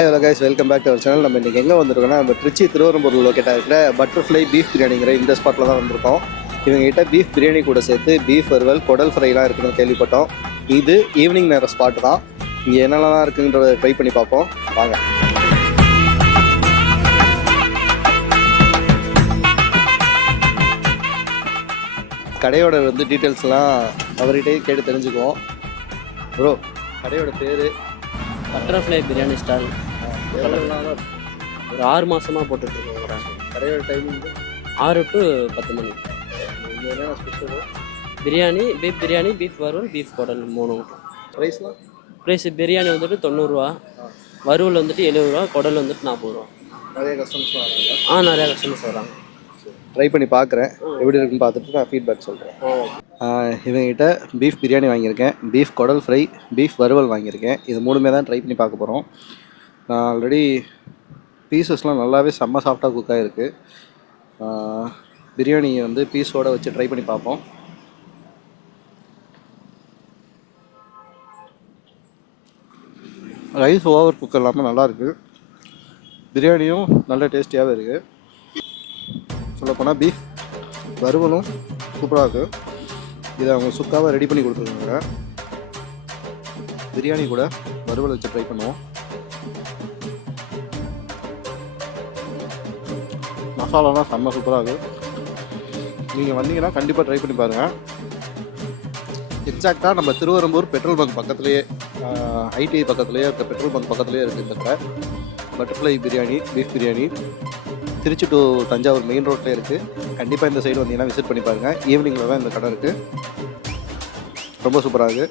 Hello guys, welcome back to our channel. நம்ம இன்றைக்கி எங்கே வந்திருக்கோம்னா, நம்ம திருச்சி திருவரம்பூர் லொக்கேட்டாக இருக்கிற பட்டர்ஃப்ளை பீஃப் பிரியாணிங்கிற இந்த ஸ்பாட்டில் தான் வந்திருக்கோம். இவங்ககிட்ட பீஃப் பிரியாணி கூட சேர்த்து பீஃப் வறுவல், குடல் ஃப்ரைலாம் இருக்குதுன்னு கேள்விப்பட்டோம். இது ஈவினிங் நேரம் ஸ்பாட்டு தான். இங்கே என்னெல்லாம் இருக்குன்றதை ட்ரை பண்ணி பார்ப்போம். வாங்க. கடையோட டீட்டெயில்ஸ்லாம் அவர்கிட்டே கேட்டு தெரிஞ்சுக்குவோம். ப்ரோ, கடையோட பேர் பட்டர்ஃப்ளை பிரியாணி ஸ்டால். ஒரு 6 மாதமாக போட்டுட்ருக்கோம். கடையோட டைமிங் 6 to 10 மணி. என்ன special? Biryani, beef biryani, beef வறுவல், பீஃப் குடல் 3. ப்ரைஸ்லாம்? ப்ரைஸ் பிரியாணி 90 ரூபா, வறுவல் 70 ரூபா, குடல் 40 ரூபா. நிறைய கஸ்டமர்ஸ்லாம் வராங்க? நிறையா கஸ்டமர்ஸ் வராங்க. ட்ரை பண்ணி பார்க்குறேன், எப்படி இருக்குன்னு பார்த்துட்டு நான் ஃபீட்பேக் சொல்கிறேன். இவங்ககிட்ட பீஃப் பிரியாணி வாங்கியிருக்கேன், பீஃப் குடல் ஃப்ரை, பீஃப் வறுவல் வாங்கியிருக்கேன். இது 3மே தான் ட்ரை பண்ணி பார்க்க போகிறோம். நான் ஆல்ரெடி பீசஸ்லாம் நல்லாவே செம்ம சாஃப்டாக குக்காக இருக்குது. பிரியாணியை பீஸோடு வச்சு ட்ரை பண்ணி பார்ப்போம். ரைஸ் ஓவர் குக் இல்லாமல் நல்லாயிருக்கு. பிரியாணியும் நல்ல டேஸ்டியாகவே இருக்குது. சொல்லப்போனால் பீஃப் வறுவலும் சூப்பராக இருக்குது. இதை அவங்க சுக்காவாக ரெடி பண்ணி கொடுத்துருக்காங்க. பிரியாணி கூட வறுவல் வச்சு ட்ரை பண்ணுவோம். மசாலாலாம் செம்ம சூப்பராக இருக்குது. நீங்கள் வந்தீங்கன்னா கண்டிப்பாக ட்ரை பண்ணி பாருங்கள். எக்ஸாக்டாக நம்ம திருவரம்பூர் பெட்ரோல் பங்க் பக்கத்துலேயே, ஐடிஐ பக்கத்துலேயே இருக்க பெட்ரோல் பங்க் பக்கத்துலேயே இருக்குது இந்த கடை. Butterfly biryani, beef biryani. Trichy to Thanjavur main ரோட்லேயே இருக்குது. கண்டிப்பாக இந்த சைடு வந்தீங்கன்னா விசிட் பண்ணி பாருங்கள். ஈவினிங்கில் தான் இந்த கடை இருக்குது. ரொம்ப சூப்பராக இருக்குது.